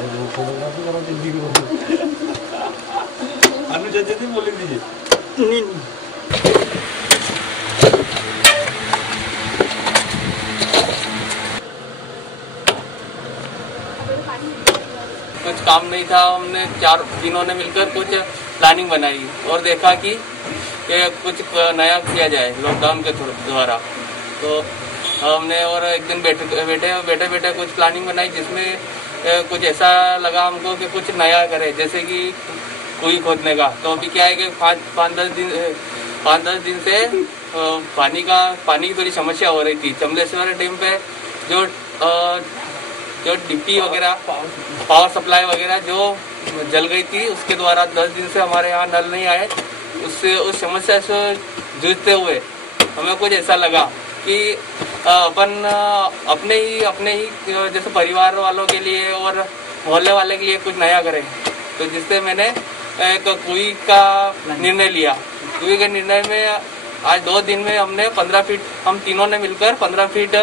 Photography करो जिंदगी में। अनुज जी बोली दीजिए। कुछ काम नहीं था, हमने चार दिनों ने मिलकर कुछ प्लानिंग बनाई और देखा कि कुछ नया किया जाए लॉकडाउन के द्वारा। तो हमने और एक दिन बैठे कुछ प्लानिंग बनाई जिसमें कुछ ऐसा लगा हमको कि कुछ नया करें, जैसे कि कुएं खोदने का। तो अभी क्या है कि 5-10 दिन से पानी की थोड़ी समस्या हो रही थी। चमलेश्वर डैम पे जो डिप्टी वगैरह पावर सप्लाई वगैरह जो जल गई थी, उसके द्वारा 10 दिन से हमारे यहाँ नल नहीं आए। उस समस्या से जूझते हुए हमें कुछ ऐसा लगा कि अपन अपने ही जैसे परिवार वालों के लिए और मोहल्ले वाले के लिए कुछ नया करें। तो जिससे मैंने एक कुएं का निर्णय लिया। कुएं के निर्णय में आज 2 दिन में हमने 15 फीट, हम तीनों ने मिलकर 15 फीट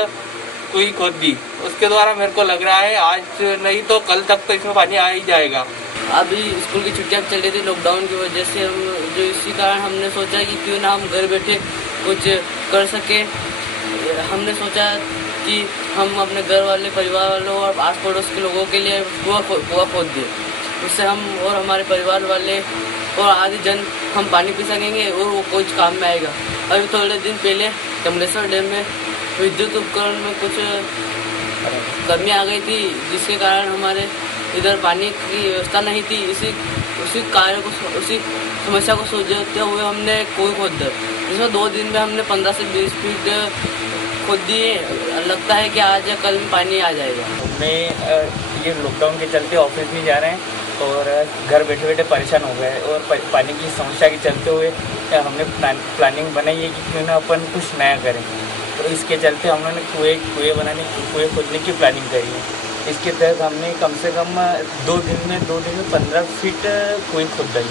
कुएं खोद दी। उसके द्वारा मेरे को लग रहा है आज नहीं तो कल तक तो इसमें पानी आ ही जाएगा। अभी स्कूल की छुट्टियां चल रही थी लॉकडाउन की वजह से, हम जो इसी कारण हमने सोचा कि क्यों ना हम घर बैठे कुछ कर सके। हमने सोचा कि हम अपने घर वाले, परिवार वालों और आस पड़ोस के लोगों के लिए कुआं खोद दें। उससे हम और हमारे परिवार वाले और आदि जन हम पानी पी सकेंगे और वो कुछ काम में आएगा। अभी थोड़े दिन पहले चमलेश्वर डैम में विद्युत उपकरण में कुछ कमी आ गई थी, जिसके कारण हमारे इधर पानी की व्यवस्था नहीं थी। उसी समस्या को सुलझाते हुए हमने कुएं खोद दिया, जिसमें 2 दिन में हमने 15 से 20 फीट खोद दिए। लगता है कि आज या कल में पानी आ जाएगा। हमने ये लॉकडाउन के चलते ऑफिस नहीं जा रहे हैं और घर बैठे बैठे परेशान हो गए और पानी की समस्या के चलते हुए हमने प्लानिंग बनाई है कि क्यों ना अपन कुछ नया करें। तो इसके चलते हम लोगों ने कुएं खोदने की प्लानिंग करी है। इसके तहत हमने कम से कम 2 दिन में 15 फीट कुएं खोद दी।